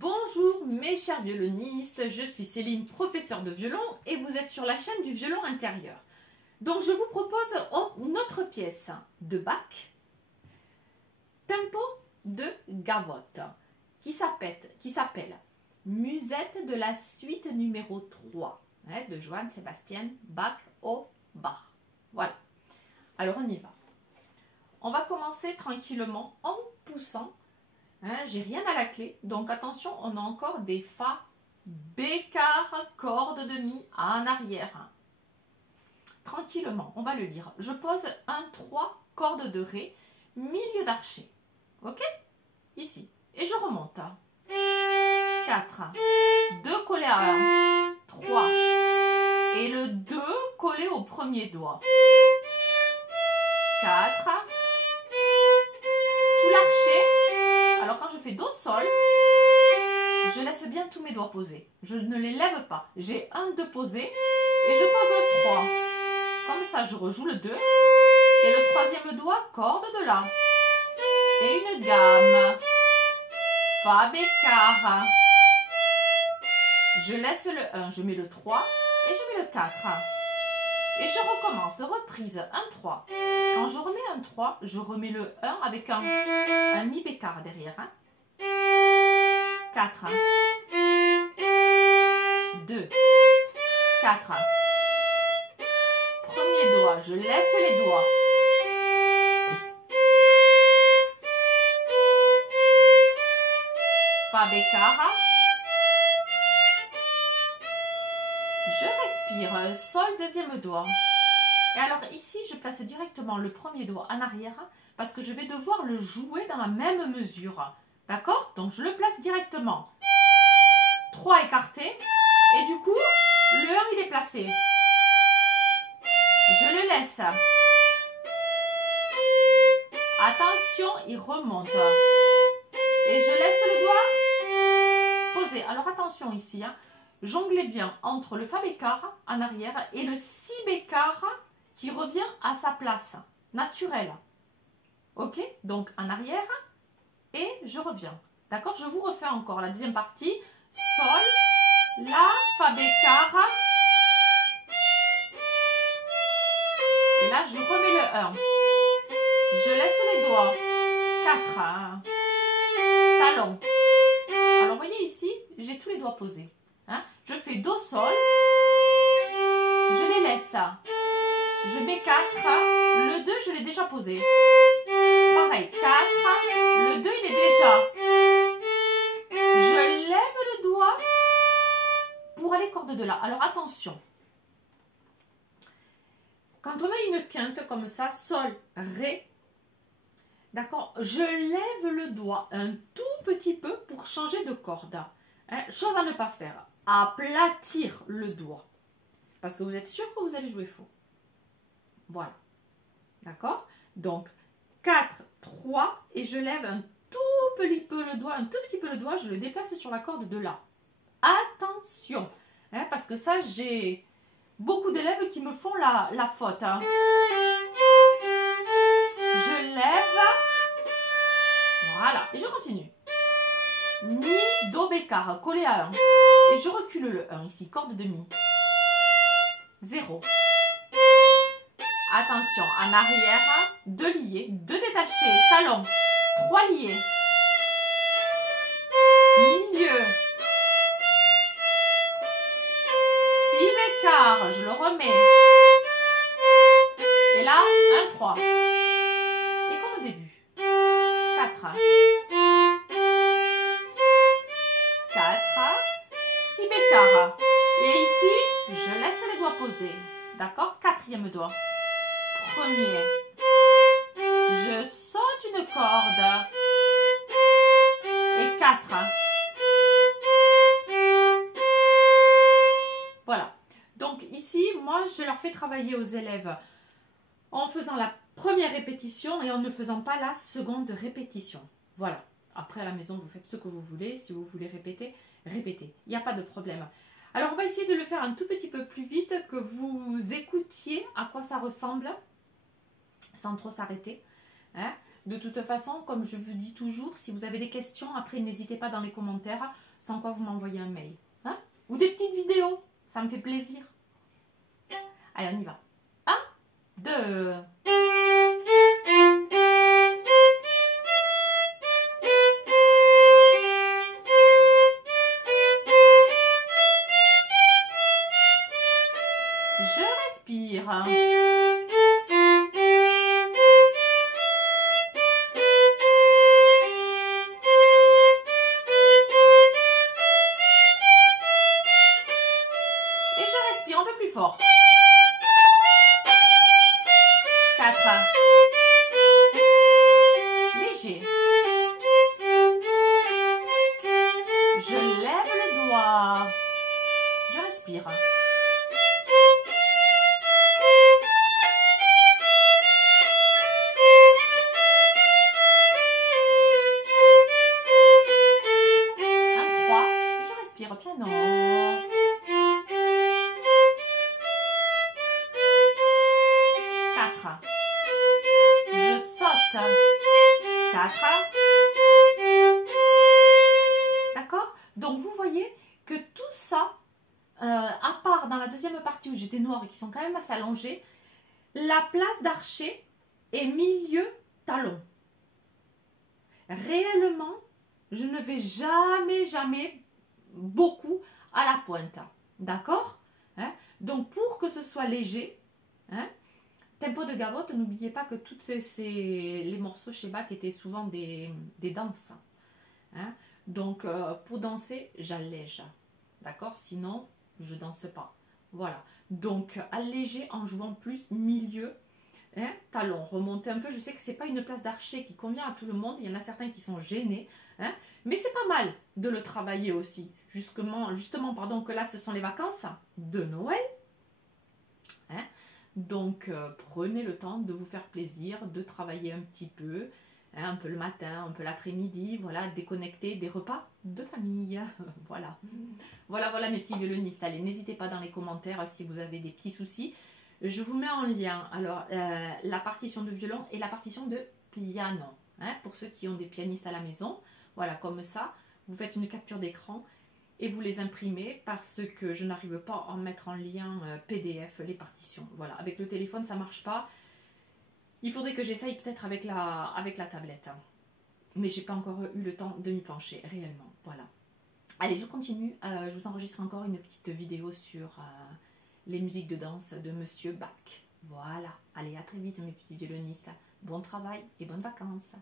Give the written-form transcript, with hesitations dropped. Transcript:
Bonjour mes chers violonistes, je suis Céline, professeure de violon et vous êtes sur la chaîne du violon intérieur. Donc je vous propose notre pièce de Bach, Tempo de Gavotte, qui s'appelle Musette de la suite numéro 3 de Johann Sebastian Bach au Bach. Voilà, alors on y va. On va commencer tranquillement en poussant. J'ai rien à la clé, donc attention, on a encore des Fa, Bécard, corde de Mi en arrière. Tranquillement, on va le lire. Je pose un 3, corde de Ré, milieu d'archet. Ok? Ici. Et je remonte. 4, 2 collés à 1, 3. Et le 2 collé au premier doigt. 4. Tout l'archet. Alors quand je fais Do, Sol, je laisse bien tous mes doigts posés. Je ne les lève pas. J'ai un 2 posé et je pose 3. Comme ça, je rejoue le 2. Et le troisième doigt, corde de La. Et une gamme. Fa, Bécard. Je laisse le 1, je mets le 3 et je mets le 4. Et je recommence, reprise, 1, 3. Quand je remets un 3, je remets le 1 avec un Mi Bécard derrière. 4. 2. 4. Premier doigt, je laisse les doigts. Fa Bécard. Je respire, Sol, deuxième doigt. Et alors ici, je place directement le premier doigt en arrière parce que je vais devoir le jouer dans la même mesure. D'accord? Donc je le place directement. 3 écartés. Et du coup, le 1 il est placé. Je le laisse. Attention, il remonte. Et je laisse le doigt posé. Alors attention ici, jonglez bien entre le Fa Bécard en arrière et le Si Bécard qui revient à sa place naturelle. Ok? Donc en arrière et je reviens. D'accord? Je vous refais encore la deuxième partie. Sol, La, Fa Bécard. Et là, je remets le 1. Je laisse les doigts. 4. Talon. Alors, vous voyez ici, j'ai tous les doigts posés. Je fais Do, Sol. Je les laisse. Je mets 4. Le 2, je l'ai déjà posé. Pareil, 4. Le 2, il est déjà. Je lève le doigt pour aller corde de La. Alors, attention. Quand on a une quinte comme ça, Sol, Ré, d'accord, je lève le doigt un tout petit peu pour changer de corde. Chose à ne pas faire, aplatir le doigt. Parce que vous êtes sûr que vous allez jouer faux. Voilà. D'accord? Donc, 4, 3, et je lève un tout petit peu le doigt, je le déplace sur la corde de La. Attention, parce que ça, j'ai beaucoup d'élèves qui me font la faute. Je lève, voilà, et je continue. Mi, Do, Bécard, collé à 1. Et je recule le 1 ici, corde de Mi. 0. Attention, en arrière, 2 liés, 2 détachés, talon, 3 liés. Milieu. Si Bécard, je le remets. Et là, 1, 3. Et comme au début. 4. 4. Si Bécard. Et ici, je laisse les doigts posés. D'accord? Quatrième doigt. Premier. Je saute une corde. Et 4. Voilà. Donc ici, moi, je leur fais travailler aux élèves en faisant la première répétition et en ne faisant pas la seconde répétition. Voilà. Après, à la maison, vous faites ce que vous voulez. Si vous voulez répéter, répétez. Il n'y a pas de problème. Alors, on va essayer de le faire un tout petit peu plus vite, que vous écoutiez à quoi ça ressemble, sans trop s'arrêter. De toute façon, comme je vous dis toujours, si vous avez des questions, après n'hésitez pas dans les commentaires, sans quoi vous m'envoyez un mail. Hein? Ou des petites vidéos, ça me fait plaisir. Allez, on y va. 1, 2. Je respire. Et je respire un peu plus fort. 4. Léger. Je lève le doigt. Je respire. 3. Je respire piano. 4. Je saute. 4. D'accord? Donc vous voyez que tout ça, à part dans la deuxième partie où j'ai des noirs qui sont quand même assez allongés, la place d'archer est milieu talon. Réellement, je ne vais jamais beaucoup à la pointe. D'accord? Hein? Donc pour que ce soit léger, hein, tempo de gavotte, n'oubliez pas que tous les morceaux chez Bach étaient souvent des danses. Hein? Donc pour danser, j'allège. D'accord? Sinon, je danse pas. Voilà. Donc alléger en jouant plus milieu. Hein, talon, remonter un peu. Je sais que c'est pas une place d'archer qui convient à tout le monde. Il y en a certains qui sont gênés. Hein, mais c'est pas mal de le travailler aussi. Justement, pardon, que là, ce sont les vacances de Noël. Hein, donc, prenez le temps de vous faire plaisir, de travailler un petit peu. Hein, un peu le matin, un peu l'après-midi. Voilà, déconnecter des repas de famille. Voilà. Voilà mes petits violonistes. Allez, n'hésitez pas dans les commentaires si vous avez des petits soucis. Je vous mets en lien alors la partition de violon et la partition de piano. Hein, pour ceux qui ont des pianistes à la maison, voilà, comme ça, vous faites une capture d'écran et vous les imprimez parce que je n'arrive pas à en mettre en lien PDF les partitions. Voilà, avec le téléphone, ça ne marche pas. Il faudrait que j'essaye peut-être avec la tablette. Hein. Mais je n'ai pas encore eu le temps de m'y pencher réellement. Voilà. Allez, je continue. Je vous enregistre encore une petite vidéo sur les musiques de danse de Monsieur Bach. Voilà. Allez, à très vite mes petits violonistes. Bon travail et bonnes vacances.